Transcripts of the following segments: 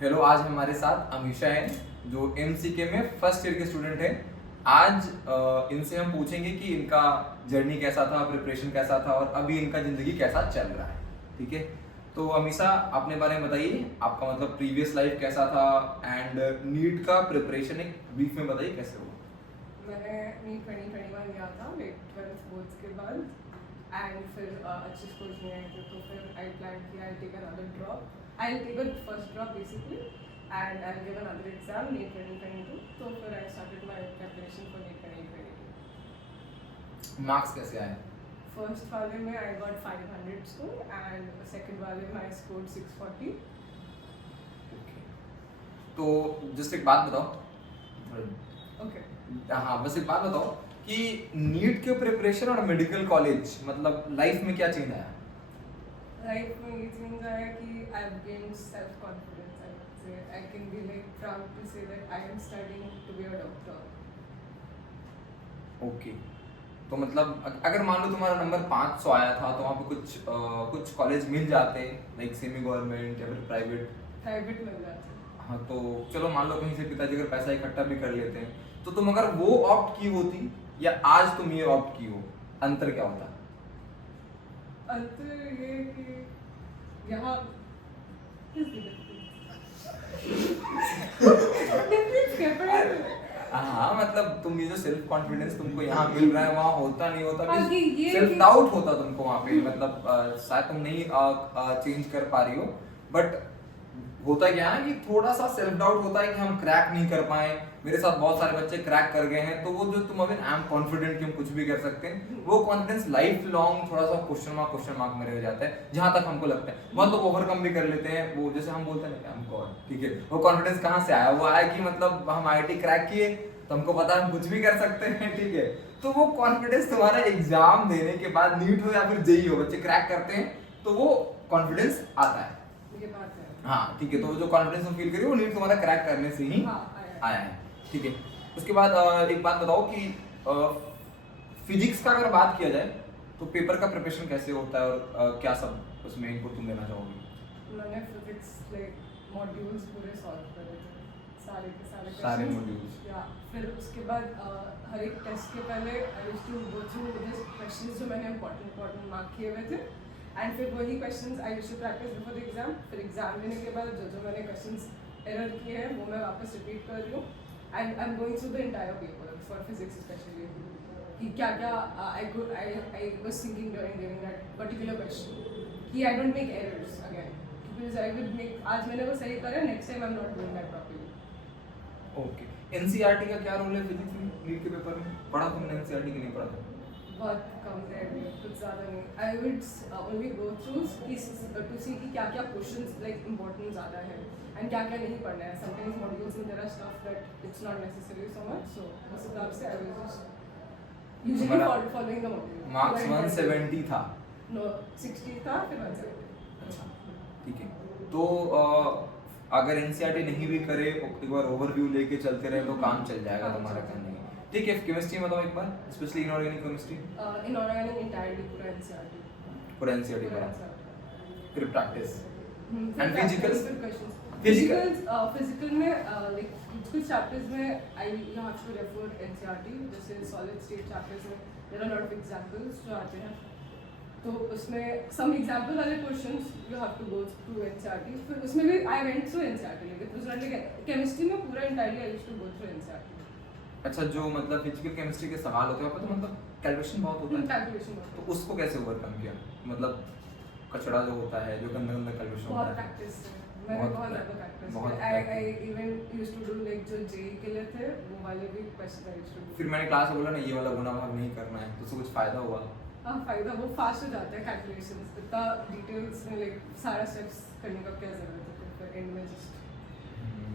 Hello, आज हमारे साथ अमीशा हैं जो एमसीके में फर्स्ट ईयर के स्टूडेंट हैं। आज इनसे हम पूछेंगे कि इनका जर्नी कैसा था, प्रिपरेशन कैसा था और अभी इनका जिंदगी कैसा चल रहा है। ठीक है, तो अमीशा अपने बारे में बताइए, आपका मतलब प्रीवियस लाइफ कैसा था एंड नीट का प्रिपरेशन एक ब्रीफ में बताइए कैसे हुआ। मैंने नीट 2021 दिया था लाइक 12th बोर्ड्स के बाद एंड फिर अच्छे स्कोर्स नहीं आए थे तो फिर आई प्लान कि I take another drop, I take a first drop basically and I give another exam NEET 2022। तो फिर I started my preparation for NEET 2022। मार्क्स कैसे आए? फर्स्ट वाले में I got 500 score and second वाले में आई स्कोर्ड 640। ओके, तो जस्ट एक बात बताओ। ओके, हाँ, बस एक बात बताओ कि नीट के प्रिपरेशन और मेडिकल कॉलेज मतलब लाइफ में क्या चेंज आया? लाइफ में ये चेंज आया कि I have gained self confidence. I would say I can be like proud to say that I am studying to be a doctor. Okay, तो मतलब अगर मान लो तुम्हारा नंबर 500 आया था तो वहाँ पे कुछ कॉलेज मिल जाते लाइक सेमी गवर्नमेंट या फिर प्राइवेट। प्राइवेट मिल जाते। हाँ, तो चलो मान लो कहीं से पिताजी अगर पैसा इकट्ठा भी कर लेते हैं तो तुम अगर वो ऑप्ट की होती या आज तुम ये ऑप्ट की हो, अंतर क्या होता? अंतर ये कि यहाँ हाँ, मतलब तुम ये जो सेल्फ कॉन्फिडेंस तुमको यहाँ मिल रहा है वहाँ होता नहीं होता, आगे ये सेल्फ कि- डाउट होता तुमको वहाँ पे। मतलब शायद तुम नहीं चेंज कर पा रही हो, बट होता क्या है ना कि थोड़ा सा सेल्फ डाउट होता है कि हम क्रैक नहीं कर पाए। मेरे साथ बहुत सारे बच्चे क्रैक कर गए हैं, तो वो जो तुम अभी आई एम कॉन्फिडेंट कि हम कुछ भी कर सकते हैं, वो कॉन्फिडेंस लाइफ लॉन्ग थोड़ा सा क्वेश्चन मार्क में रह जाता है। जहां तक हमको लगता है वह तो ओवरकम भी कर लेते हैं। वो जैसे हम बोलते हैं ना, आई एम गॉड, ठीक है, वो कॉन्फिडेंस कहाँ से आया? वो आया कि मतलब हम आईआईटी क्रैक किए तो हमको पता है हम कुछ भी कर सकते हैं, ठीक है। तो वो कॉन्फिडेंस तुम्हारा एग्जाम देने के बाद, नीट हो या फिर जेई हो, बच्चे क्रैक करते हैं तो वो कॉन्फिडेंस आता है। ये बात है। हाँ, ठीक है, तो जो कॉन्फिडेंस तुम फील करी वो नीट तुम्हारा क्रैक करने से ही हाँ, आया है। ठीक है, उसके बाद एक बात बताओ कि फिजिक्स का अगर बात किया जाए तो पेपर का प्रिपरेशन कैसे होता है और क्या सब उसमें इनपुट तुम देना चाहोगी? मैंने फिजिक्स लाइक मॉड्यूल्स पूरे सॉल्व करे थे, सारे के सारे सारे questions। मॉड्यूल्स। या फिर उसके बाद हर एक टेस्ट के पहले I used to go through this questions जो मैंने इंपॉर्टेंट मार्क किए हुए थे एंड फिर वही questions I used to practice before the exam. फिर एग्जाम देने के बाद जो जो मैंने क्वेश्चंस एरर किए हैं वो मैं वापस रिपीट कर रही हूँ and I am going through the entire paper for physics specially कि क्या क्या I was thinking during that particular question कि I don't make errors again, because I would make, आज मैंने वो सही करा, next time I am not doing that properly. Okay, NCERT का क्या रोल है फिजिक्स में नीट के पेपर में? पढ़ा तुमने एनसीईआरटी की? नहीं पढ़ा था? बहुत कम रेड में, कुछ ज़्यादा नहीं। I would only go through to see कि क्या क्या क्वेश्चंस लाइक इंपॉर्टेंट ज़्यादा है एंड क्या क्या नहीं पढ़ना है। समटाइम्स मॉड्यूल्स में there are stuff that it's not necessary so much, so उस हिसाब से I was just usually following the module. Marks 170 था? नो, 60 था फिर 170। अच्छा, ठीक है, तो अगर एनसीईआरटी नहीं भी करे, एक बार ओवरव्यू लेके चलते रहे तो काम चल जाएगा तुम्हारा कहने का। ठीक है, केमिस्ट्री बताओ एक बार, specially inorganic chemistry. Inorganic entirely पूरा एनसीईआरटी, पूरा एनसीईआरटी पूरा पढ़ा, NCERT। फिर practice And and physicals. Physical में लाइक कुछ चैप्टर्स में I you have to refer NCERT, जैसे सॉलिड स्टेट चैप्टर्स में there are lot of examples जो आते हैं, तो उसमें सम एग्जांपल वाले questions you have to go through NCERT. फिर उसमें भी I went through NCERT, like it was not like chemistry में पूरा entirely I used to go through NCERT. अच्छा, जो मतलब फिजिकल केमिस्ट्री के सवाल होते हैं वहाँ पे तो मतलब कैलकुलेशन बहुत होता है, कैलकुलेशन तो उसको कैसे ओवरकम किया? मतलब कचरा जो होता है, जो गंदा गंदा कैलकुलेशन बहुत होता है। प्रैक्टिस है, मैंने बहुत ज़्यादा प्रैक्टिस बहुत किया। I even used to do like जो जेई के लिए थे वो वाले भी question I used to do. फिर मैंने क्लास में बोला ना ये वाला गुना भाग नहीं करना है, तो उससे कुछ फायदा हुआ? हाँ, फायदा, वो फास्ट हो जाता है कैलकुलेशंस, इतना डिटेल्स में लाइक सारा स्टेप्स करने का क्या जरूरत है, फिर एंड में जस्ट।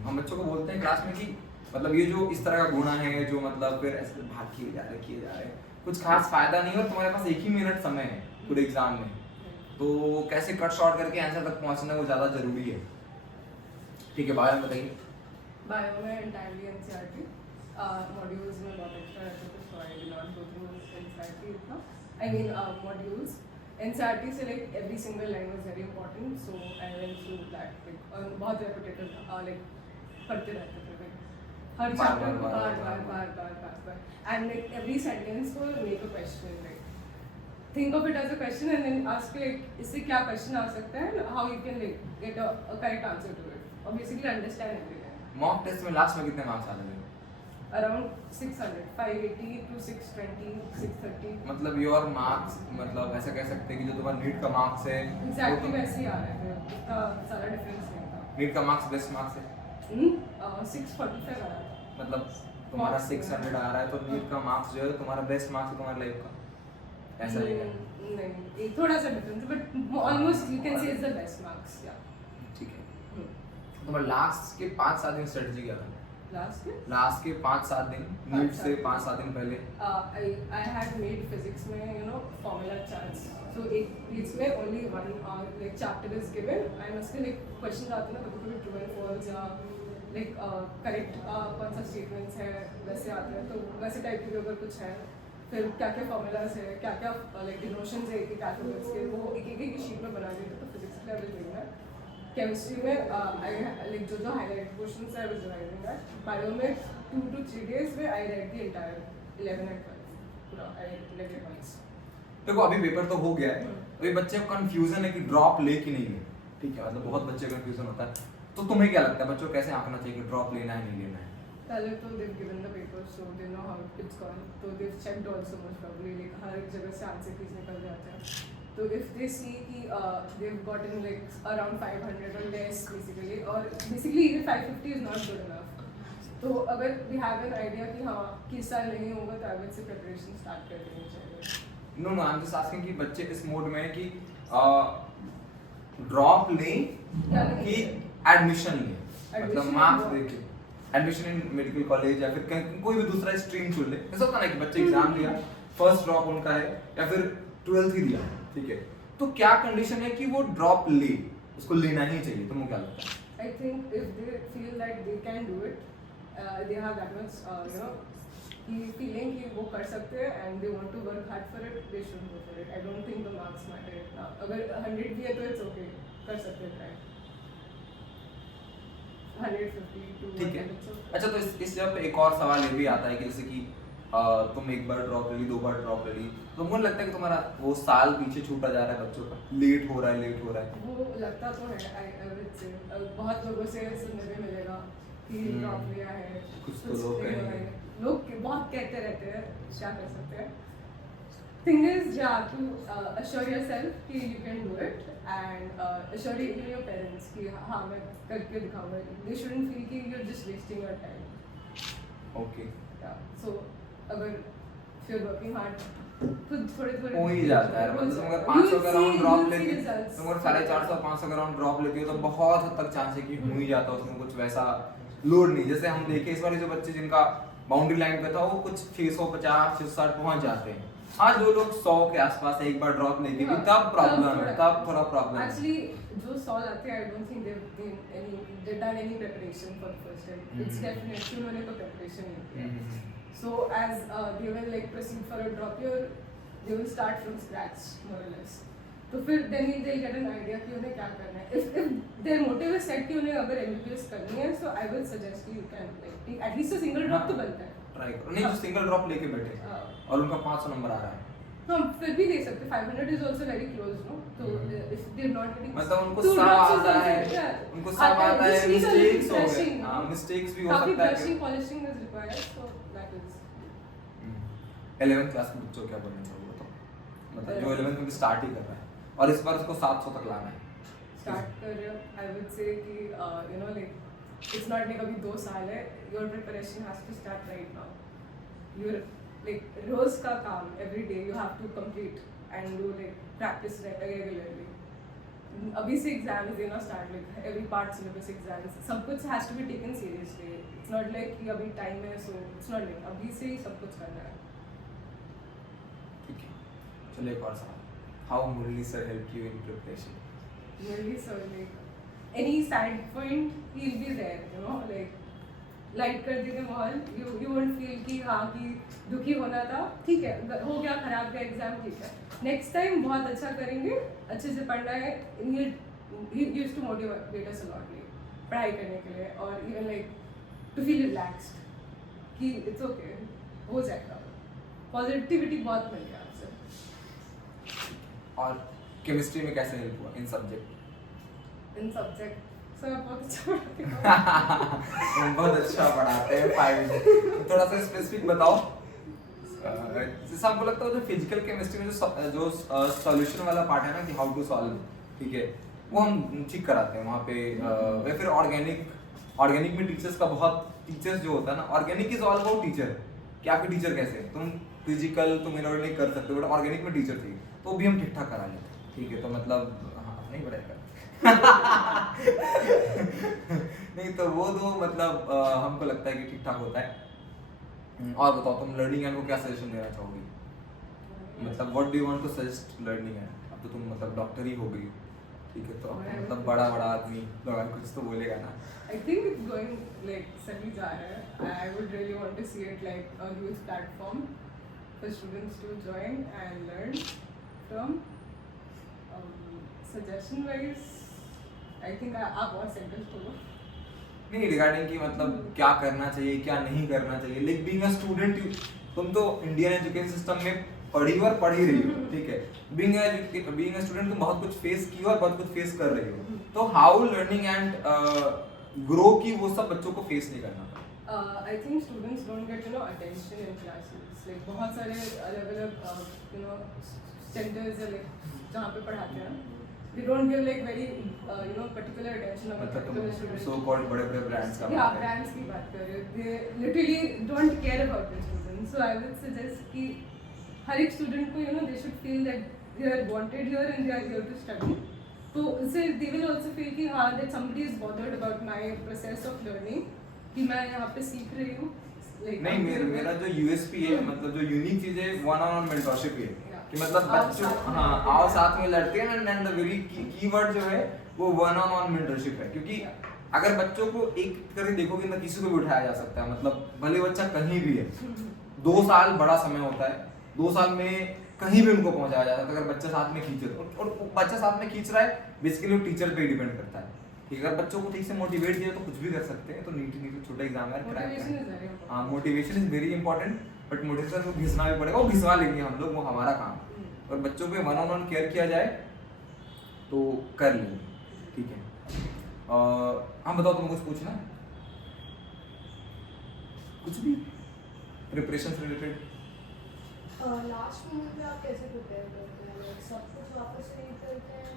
हम बच्चों को बोलते हैं क्लास में कि मतलब ये जो इस तरह का गुणा है, जो मतलब फिर ऐसे भाग किए जा रहे, कुछ खास फायदा नहीं है और तुम्हारे पास एक ही मिनट समय है पूरे एग्जाम में, तो कैसे कट शॉर्ट करके आंसर तक पहुंचना वो ज़्यादा जरूरी है। ठीक है, बायो में बताइए। बायो में एंटायरली एनसीईआरटी, मॉड्यूल्स में बहुत एक्स्ट्रा रहते थे, so I did not go through NCERT इतना, आई मीन मॉड्यूल्स। NCERT से like every single line was very important, so I went through that like बहुत repetitive like पढ़ते रहते थे like हर chapter को बार and like every sentence को make a question like think of it as a question and then ask like इससे क्या question आ सकता है and how you can like get a correct answer to it or basically understand everything. Mock test में last में कितने marks आ रहे हैं? Around 600, 580 to 620, 630. मतलब योर मार्क्स मतलब ऐसा कह सकते हैं कि जो तुम्हारा नीट का मार्क्स है Exactly वैसे ही आ रहे थे, उसका सारा डिफरेंस नहीं था. नीट का मार्क्स बेस्ट मार्क्स है 645 आ रहा था. मतलब तुम्हारा 600 आ रहा है तो नीट का मार्क्स जो है तुम्हारा बेस्ट मार्क्स है तुम्हारी लाइफ का ऐसा नहीं है नहीं थोड़ा सा डिफरेंस है but almost you can say is the best marks या ठीक है तुम्हारा लास्ट के 5-7 दिन स्ट्रेटजी क्या था लास्ट के 5-7 दिन नीट से 5-7 दिन पहले I had made physics में you know formula charts so एक इसमें only one like chapter is given and उसके like questions आते हैं ना कभी true and false या like correct कौन सा statements है वैसे आते हैं तो वैसे टाइप के अगर कुछ है फिर क्या क्या formulas है क्या क्या like denotions है एक alphabets के वो एक एक शीट में बना देते तो physics के लेवल में है केमिस्ट्री में like जो हाईलाइट क्वेश्चंस है I was revising that bio में 2 to 3 days में I read the entire 11 and 12 पूरा I read it once. देखो अभी पेपर तो हो गया है अभी बच्चे को कंफ्यूजन है कि ड्रॉप ले कि नहीं ले ठीक है मतलब बहुत बच्चे कंफ्यूजन होता है तो तुम्हें क्या लगता है बच्चों को कैसे आंकना चाहिए कि ड्रॉप लेना है नहीं लेना है पहले तो they've given the paper so they know how it's gone तो they've checked also most probably like हर एक जगह से आंसर कीज निकल जाते हैं तो if they see कि they've gotten like around 500 or less basically or basically even 550 is not good enough तो अगर we have an idea कि हाँ किस साल नहीं होगा तो I would say preparation start कर देनी चाहिए. No I am just asking कि बच्चे इस मोड में है कि ड्रॉप लें कि एडमिशन लें मतलब मार्क्स देके एडमिशन इन मेडिकल कॉलेज या फिर कोई भी दूसरा स्ट्रीम चुन ले ऐसा होता ना कि बच्चे एग्जाम दिया फर्स्ट ड्रॉप उनका है या फिर 12th ही दिया ठीक है तो क्या कंडीशन है कि वो ड्रॉप ले उसको लेना ही चाहिए तुमको क्या लगता है I think if they feel that they can do it, they have that much, you know, कि feeling कि वो कर सकते हैं and they want to work hard for it, they should go for it. I don't think the marks matter इतना. अगर 100 भी है तो it's okay, कर सकते हैं try. 150 to 100 ठीक है it's okay. अच्छा तो इस जब एक और सवाल ये भी आता है कि जैसे कि तुम एक बार ड्रॉप ले ली 2 बार ड्रॉप ले ली तो मुझे लगता है कि तुम्हारा वो साल पीछे छूटा जा रहा है बच्चों का लेट हो रहा है वो लगता तो है I would say बहुत लोगों से सुनने में मिलेगा कि ड्रॉप लिया है कुछ तो लोग कहेंगे लोग बहुत कहते रहते हैं क्या कर सकते हैं thing is you have to assure yourself कि you can do it and assure even your parents कि हाँ मैं करके दिखाऊंगा they shouldn't feel कि you're just wasting your time. Okay So अगर if you're working hard खुद थोड़े हो ही जाता है मतलब तुम अगर 500 का राउंड ड्रॉप लेती हो तुम अगर 450 500 का राउंड ड्रॉप लेती हो तो बहुत हद तक चांस है कि हो ही जाता है उसमें कुछ वैसा लोड नहीं जैसे हम देखे इस वाले जो बच्चे जिनका बाउंड्री लाइन पे था वो कुछ 650 660 पहुंच जाते हैं आज जो लोग 100 के आसपास एक बार ड्रॉप लेके भी तब प्रॉब्लम है तब थोड़ा प्रॉब्लम है एक्चुअली जो 100 लाते हैं I don't think they've done any preparation for the first time it's definitely उन्होंने कोई preparation नहीं किया so as they will like proceed for a drop year they will start from scratch more or less तो फिर then they'll get an idea कि उन्हें क्या करना है if their motive is set कि उन्हें अगर MBBS करनी है so I will suggest you can like take at least a single drop तो बनता है ट्राई करो नहीं जो सिंगल ड्रॉप लेके बैठे और उनका 500 नंबर आ रहा है तो हम फिर भी दे सकते 500 is also very close no तो if they're not getting मतलब उनको two सब drops is आता है also- उनको सब आता है Which is a मिस्टेक्स हो गए brushing, हां no? मिस्टेक्स भी हो काफी सकता है brushing polishing is required so that is 11th class के बच्चों को क्या करना चाहिए तो मतलब जो 11th में स्टार्ट ही कर रहा है और इस बार उसको 700 तक लाना है start career I would say कि you know like it's not like अभी 2 साल है your preparation has to start right now you're like रोज का काम every day you have to complete and do like practice regularly अभी से exams देना start like every part syllabus exams सब कुछ has to be taken seriously it's not like कि अभी time है so it's not like अभी से ही सब कुछ करना है ठीक है चलिए एक और सवाल how Murli sir help you in preparation really so like any side point he'll be there you know like light कर देंगे माहौल, यू वोंट फील कि हाँ कि दुखी होना था, ठीक है हो गया, खराब गया एग्जाम, ठीक है नेक्स्ट टाइम बहुत अच्छा करेंगे, अच्छे से पढ़ना है। He used to motivate us a lot पढ़ाई करने के लिए, और even like to feel relaxed कि इट्स ओके, हो जाएगा। पॉजिटिविटी बहुत मिल गया आपसे। और केमिस्ट्री में कैसे हेल्प हुआ इन सब्जेक्ट? इन सब्जेक्ट सर बहुत अच्छा पढ़ाते हैं। बहुत अच्छा पढ़ाते हैं 5 थोड़ा सा स्पेसिफिक बताओ। जैसे हमको लगता है जो फिजिकल केमिस्ट्री में जो सॉल्यूशन वाला पार्ट है ना कि हाउ टू सॉल्व, ठीक है, वो हम ठीक कराते हैं वहाँ पे। या फिर ऑर्गेनिक में टीचर्स का बहुत, टीचर्स जो होता है ना, organic is all about teacher कि आपके टीचर कैसे हैं। तुम फिजिकल तुम इनऑर्गेनिक कर सकते हो, बट ऑर्गेनिक में टीचर चाहिए, तो भी हम ठीक ठाक करा लेते हैं, ठीक है। तो मतलब हाँ नहीं पढ़ेगा नहीं तो वो तो मतलब हमको लगता है कि ठीक ठाक होता है। और बताओ तुम लर्निंग एंड को क्या सजेशन देना चाहोगी? मतलब what do you want to suggest learning and? अब तो तुम मतलब डॉक्टर ही हो गई, ठीक है, तो मतलब बड़ा आदमी लोग कुछ तो बोलेगा ना। I think it's going like सही जा रहा है। I would really want to see it like a huge platform for students to join and learn from. Suggestion wise, I think आप और सेंटेंस बोलो। नहीं रिगार्डिंग की मतलब क्या करना चाहिए क्या नहीं करना चाहिए, लाइक बीइंग अ स्टूडेंट, तुम तो इंडियन एजुकेशन सिस्टम में पढ़ी और पढ़ ही रही हो, ठीक है। बीइंग अ स्टूडेंट तुम बहुत कुछ फेस की हो और बहुत कुछ फेस कर रही हो, तो हाउ लर्निंग एंड ग्रो की वो सब बच्चों को फेस नहीं करना पड़ता। I think students don't get attention in classes. Like बहुत सारे अलग-अलग centers है like जहाँ पे पढ़ाते हैं, they don't give like very particular attention on a particular student. So called बड़े-बड़े ब्रांड्स का Yeah, brands की बात कर रहे हो, they literally don't care about their students. So I would suggest कि हर एक student को they should feel that they are wanted here and they are here to study. तो उससे they will also feel कि हाँ that somebody is bothered about my process of learning, कि मैं यहाँ पे सीख रही हूँ। नहीं मेरा जो यूएसपी है, मतलब जो यूनिक चीज है, वन ऑन वन मेंटरशिप है कि मतलब बच्चों हाँ आओ साथ में लड़ते हैं, एंड द वेरी कीवर्ड जो है वो वन ऑन वन मेंटरशिप है। क्योंकि अगर बच्चों को एक तरह देखोगे ना, किसी को भी उठाया जा सकता है, मतलब भले बच्चा कहीं भी है, 2 साल बड़ा समय होता है, 2 साल में कहीं भी उनको पहुंचाया जा सकता है अगर बच्चा साथ में खींचे तो। और बच्चा साथ में खींच रहा है बेसिकली वो टीचर पे डिपेंड करता है, ठीक है। अगर बच्चों को ठीक से मोटिवेट किया तो कुछ भी कर सकते हैं। तो नीट छोटा एग्जाम है, क्रैक करें। हाँ motivation is very important, but motivation को घिसना भी पड़ेगा, वो घिसवा लेंगे हम लोग, वो हमारा काम है। और बच्चों पे वन ऑन वन केयर किया जाए तो कर लेंगे, ठीक है। हम बताओ तुम कुछ पूछना है? कुछ भी प्रिपरेशन से रिलेटेड? लास्ट मोमेंट पे आप कैसे प्रिपेयर करते हैं? लाइक सब कुछ वापस से रीड करते हैं?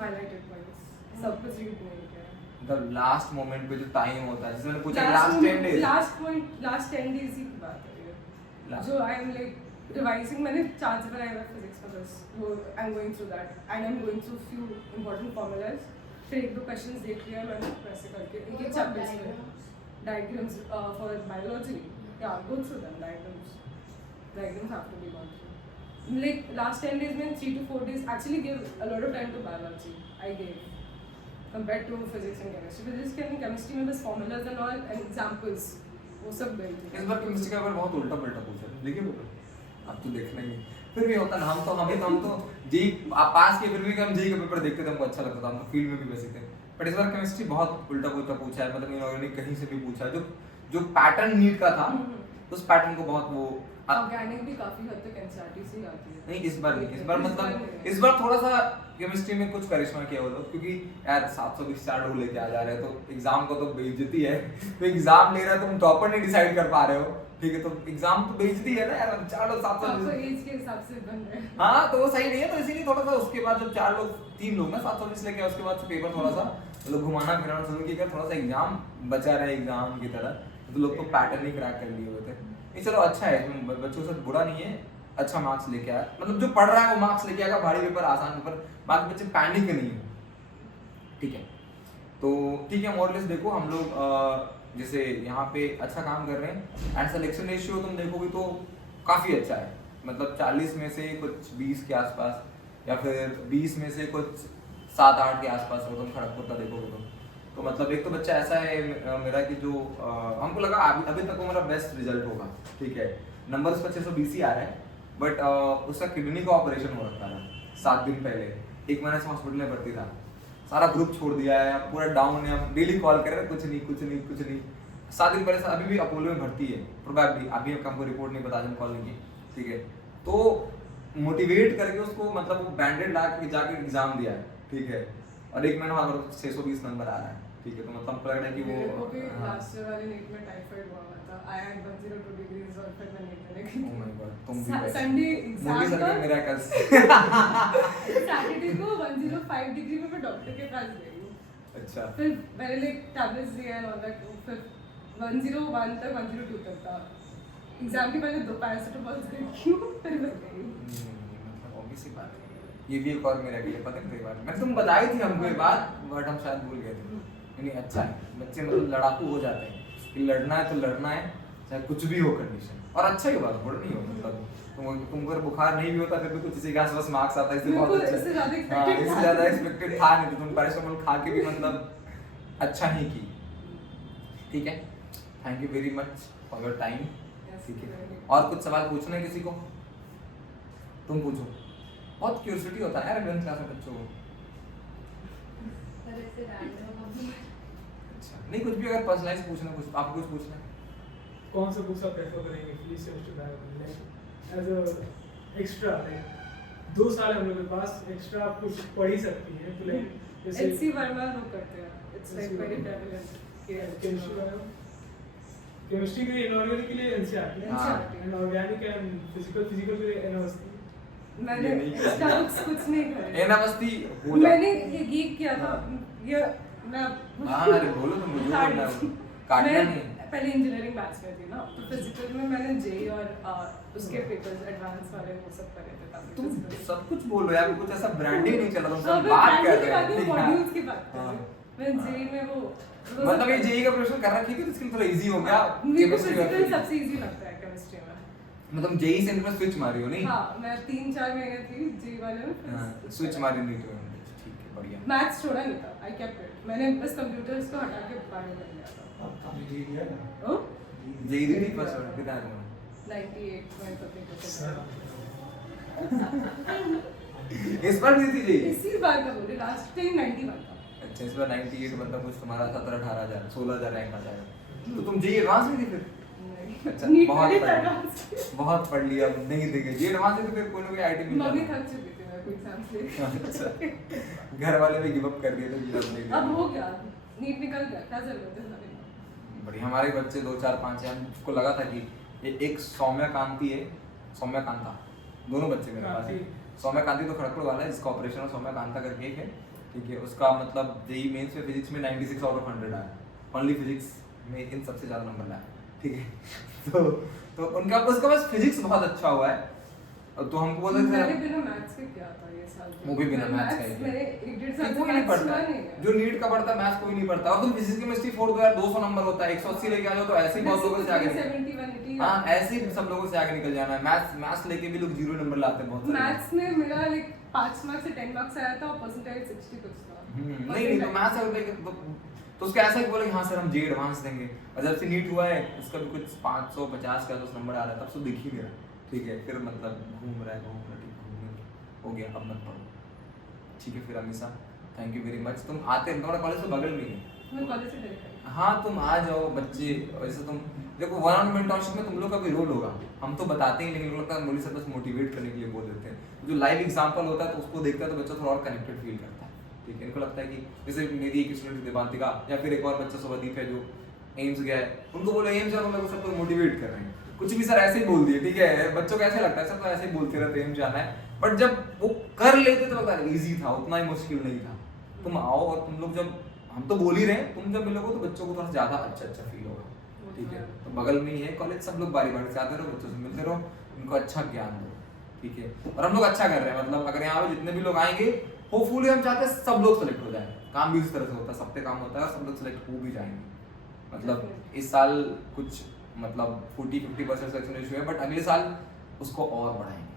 हाईलाइटेड पॉइंट्स सब कुछ रीड नहीं किया। मतलब लास्ट मोमेंट पे जो टाइम होता है, जैसे मैंने पूछा लास्ट 10 days, लास्ट 10 days की बात है ये, जो आई एम लाइक रिवाइजिंग। मैंने चार्ट्स बनाए हुए फिजिक्स में, बस वो आई am going through that and I am going through few important formulas. फिर 1-2 क्वेश्चंस देख लिया मैंने वैसे करके, एक चैप्टर्स में डायग्राम्स फॉर बायोलॉजी, या go through them. Diagrams have to be gone through. Like last 10 days में 3 to 4 days actually gave a lot of time to biology. I gave compared to physics and chemistry. Physics and chemistry में बस formulas and all and examples वो सब गए थे। इस बार chemistry का paper बहुत उल्टा पलटा पूछा है, देखिए पेपर अब तो देखना ही है। फिर भी होता ना, हम तो जी पास के, फिर भी हम जी का पेपर देखते थे, हमको अच्छा लगता था, हम तो फील्ड में भी वैसे थे। बट इस बार केमिस्ट्री बहुत उल्टा पुल्टा पूछा है, मतलब इनऑर्गेनिक कहीं से भी पूछा है, जो पैटर्न नीट का था उस पैटर्न को बहुत वो ऑर्गेनिक भी काफी हद तक एनसीईआरटी से ही आती है। नहीं इस बार नहीं, इस बार मतलब इस बार थोड़ा सा केमिस्ट्री में कुछ करिश्मा किया वो लोग, क्योंकि यार 724 लोग लेके आ जा रहे हैं, तो एग्जाम को तो बेइज्जती है। तो एग्जाम ले रहा है, तुम टॉपर नहीं डिसाइड कर पा रहे हो, ठीक है, तो एग्जाम तो बेइज्जती है ना यार। 4 लोग 720 एज के हिसाब से बन रहे हैं। हाँ तो वो सही नहीं है, तो इसीलिए थोड़ा सा उसके बाद जब 3 लोग ना 720 लेके आए, उसके बाद से पेपर थोड़ा सा लोग घुमाना फिराना शुरू किया, थोड़ा सा एग्जाम बचा रहे एग्जाम की तरह, तो लोग तो पैटर्न ही क्रैक कर लिए हुए थे। नहीं चलो अच्छा है, बच्चों के साथ बुरा नहीं है, अच्छा मार्क्स लेके आया, मतलब जो पढ़ रहा है वो मार्क्स लेके आएगा, भारी पेपर आसान पेपर, बाकी बच्चे पैनिक नहीं है, ठीक है। तो ठीक है, मोरलेस देखो हम लोग जैसे यहाँ पे अच्छा काम कर रहे हैं, एंड सिलेक्शन रेशियो तुम देखोगे तो काफ़ी अच्छा है, मतलब 40 में से कुछ 20 के आसपास, या फिर 20 में से कुछ 7-8 के आसपास हो तुम खड़गपुर का देखोगे तो मतलब एक तो बच्चा ऐसा है मेरा कि जो हमको लगा अभी तक वो मेरा बेस्ट रिजल्ट होगा, ठीक है। नंबर उसका 620 ही आ रहा है, बट उसका किडनी का ऑपरेशन हो रखा था 7 दिन पहले, 1 महीने से हॉस्पिटल में भर्ती था। सारा ग्रुप छोड़ दिया है, पूरा डाउन है, डेली कॉल कर रहे हैं, कुछ नहीं। 7 दिन पहले से अभी भी अपोलो में भर्ती है, प्रोबेबली अभी हमको रिपोर्ट नहीं पता, कॉल नहीं की, ठीक है। तो मोटिवेट करके उसको मतलब वो बैंडेड ला के जाके एग्जाम दिया है, ठीक है। और 1 महीना बाद 620 नंबर आ रहा है, ठीक है। तो मतलब हमको लग रहा है कि मेरे को भी वो लास्ट ईयर वाले नीट में टाइफाइड हुआ था। आई हैड 102 डिग्रीज और फिर मैं नीट में गई। Oh my God, तुम भी वैसे। संडे मुझे एग्जाम लगा का मिरेकल्स। सैटरडे को 105 डिग्री में मैं डॉक्टर के पास गई। अच्छा। फिर मैंने लाइक टैबलेट्स दिए एंड ऑल दैट, फिर 101 तक 102 तक था। एग्जाम के पहले 2 पैरासिटामॉल क्यों फिर मैं गई। मतलब obvious सी बात है। ये भी एक और मेरा भी है, पता नहीं बात मैंने तुम बताई थी हमको ये बात, बट हम शायद भूल गए थे। नहीं अच्छा है, बच्चे मतलब लड़ाकू हो जाते हैं कि लड़ना है तो लड़ना है, चाहे कुछ भी हो कंडीशन। और अच्छा ही बात बुरा नहीं हो, मतलब तुमको अगर बुखार नहीं भी होता फिर भी कुछ इसी के आसपास मार्क्स आता है, इससे बहुत अच्छा है। इससे ज़्यादा एक्सपेक्टेड था नहीं, तो तुम पैरासिटामोल खा के भी मतलब अच्छा नहीं की, ठीक है। Thank you very much for your time, ठीक है। और कुछ सवाल पूछना है किसी को? तुम पूछो, बहुत क्यूरियोसिटी होता है यार 11th क्लास में बच्चों को। पर ऐसे रैंडम अभी अच्छा, नहीं कुछ भी अगर पर्सनलाइज पूछना, कुछ आपको कुछ पूछना है? कौन सा बुक्स आप प्रेफर करेंगे please semester back like as a extra, like 2 साल हम लोग के पास एक्स्ट्रा आप कुछ पढ़ ही सकती हैं, तो लाइक जैसे एचसी वर्मा लोग करते हैं, it's like very prevalent chemistry के लिए इनऑर्गेनिक के लिए NCERT NCERT and organic and physical के लिए एनओएसटी। मैंने ये नहीं किया। एक्स्ट्रा बुक्स कुछ नहीं करे। एनावस्ती हो जा। मैंने ये गीक किया था, ये मैं हाँ अरे बोलो तुम, मुझे बोलना है, काटना मैं नहीं। पहले इंजीनियरिंग बैच में थी ना, तो फिजिकल में मैंने जेई और उसके पेपर्स एडवांस वाले वो सब करे थे काफी तुम physical। सब कुछ बोलो यार, कुछ ऐसा ब्रांडिंग नहीं चल रहा, तुम हाँ, सब मैं बात कर branding रहे हैं, ठीक है। मॉड्यूल्स की बात कर हाँ। रही हूँ। मैं जेई में वो मतलब ये जेई का प्रिपरेशन कर रखी थी तो इसके लिए थोड़ा इजी हो गया। मेरे को chemistry फिजिकल और सबसे इजी लगता है केमिस्ट्री में। मतलब जेई से इनमें स्विच मारी हो नहीं? हाँ, मैं 3-4 महीने थी जेई वाले में, हाँ, स्विच मारी नहीं तो ठीक है, बढ़िया। मैथ्स छोड़ा नहीं था, आई केप्ट इट। मैंने बस कंप्यूटर्स को हटा के बायो कर लिया था। आपने जी लिया ना? ओ जेई दी थी फर्स्ट और कितना है 98.something%। इस बार दी थी जेई? इसी बार का बोले, लास्ट टाइम 91 था। अच्छा इस बार 98 मतलब कुछ तुम्हारा 17-18 16,000 रैंक आ जाएगा। तो तुम जेई एडवांस में थी फिर? अच्छा, नीट बहुत वाली पढ़ लिया। एडवांस। बहुत पढ़ लिया, अब नहीं देंगे जेई एडवांस में तो फिर कोई ना कोई आईटी मिल मम्मी जाता। थक चुकी थी मेरे को एग्जाम्स लेके। अच्छा, घर वाले भी गिव अप कर दिए थे, गिव अप नहीं अब दिया। हो गया, नीट निकल गया, क्या जरूरत है सारे का। बढ़िया, हमारे बच्चे 2 4 5 हैं, हमको लगा था कि एक सौम्या कांति है, सौम्या कांता, दोनों बच्चे मेरे पास हैं। सौम्या कांति तो खड़गपुर वाला है, जिसका ऑपरेशन है, सौम्या कांता करके एक है, ठीक है। उसका मतलब जेई मेंस में फिजिक्स में 96 आउट ऑफ 100 आया, ओनली फिजिक्स में इन सबसे ज्यादा नंबर लाया, ठीक है। तो उनका उसका बस फिजिक्स बहुत अच्छा हुआ है, तो हमको बोलते थे मैंने बिना मैथ्स के किया था ये साल। वो भी बिना मैथ्स का ही मैंने 1-1.5 साल से कोई नहीं मैथ्स पढ़ता हुआ है। नहीं है। जो नीट का पढ़ता है मैथ्स कोई नहीं पढ़ता। और तुम फिजिक्स केमिस्ट्री फोड़ दो यार, 200 नंबर होता है, 180 लेके आ जाओ तो ऐसे ही बहुत लोगों से आगे 71, 80 हाँ ऐसे ही सब लोगों से आगे निकल जाना है। मैथ्स लेके भी लोग 0 नंबर लाते हैं बहुत सारे। मैथ्स में मेरा लाइक 5 मार्क्स से 10 मार्क्स आया था और परसेंटाइल 60 कुछ था। नहीं तो मैथ्स अगर तो उसका ऐसा ही बोले हाँ सर हम जे एडवांस देंगे, और जब से नीट हुआ है उसका भी कुछ 550 का नंबर आ रहा है, तब से दिख ही नहीं रहा, ठीक है। फिर मतलब घूम रहा है ठीक हो गया, अब मत पढ़ो, ठीक है। फिर Amisha thank you very much, तुम आते तुम्हारा कॉलेज तो बगल में ही है। मैं कॉलेज से डायरेक्ट हाँ तुम आ जाओ बच्चे, वैसे तुम देखो 1-on-1 मेंटरशिप में तुम लोग का भी रोल होगा, हम तो बताते ही लेकिन लोग मोली सर बस मोटिवेट करने के लिए बोल देते हैं। जो लाइव एग्जांपल होता है तो उसको देखता है तो बच्चा थोड़ा और कनेक्टेड फील करता है, ठीक है। इनको लगता है कि जैसे मेरी एक स्टूडेंट देवांतिका या फिर एक और बच्चा शुभदीप है जो एम्स गया है, उनको बोलो एम्स जाओ, लोग सबको मोटिवेट कर रहे हैं, कुछ भी सर ऐसे ही बोल दिए, ठीक है। बच्चों को ऐसे लगता है सर तो ऐसे ही बोलते रहते एम्स जाना है, बट जब वो कर लेते तो लगता है इजी था, उतना ही मुश्किल नहीं था। तुम आओ और तुम लोग जब हम तो बोल ही रहे हैं, तुम जब मिलोगे तो बच्चों को थोड़ा ज्यादा अच्छा फील होगा, ठीक है। तो बगल में ही है कॉलेज, सब लोग बारी बारी से आते रहो, बच्चों से मिलते रहो, उनको अच्छा ज्ञान दो, ठीक है। और हम लोग अच्छा कर रहे हैं, मतलब अगर यहाँ पे जितने भी लोग आएंगे होपफुली हम चाहते हैं सब लोग सेलेक्ट हो जाए। काम भी इस तरह से होता है, सबसे काम होता है और सब लोग सेलेक्ट हो भी जाएंगे। मतलब इस साल कुछ मतलब 40-50% सिलेक्शन रेशियो है, बट अगले साल उसको और बढ़ाएंगे।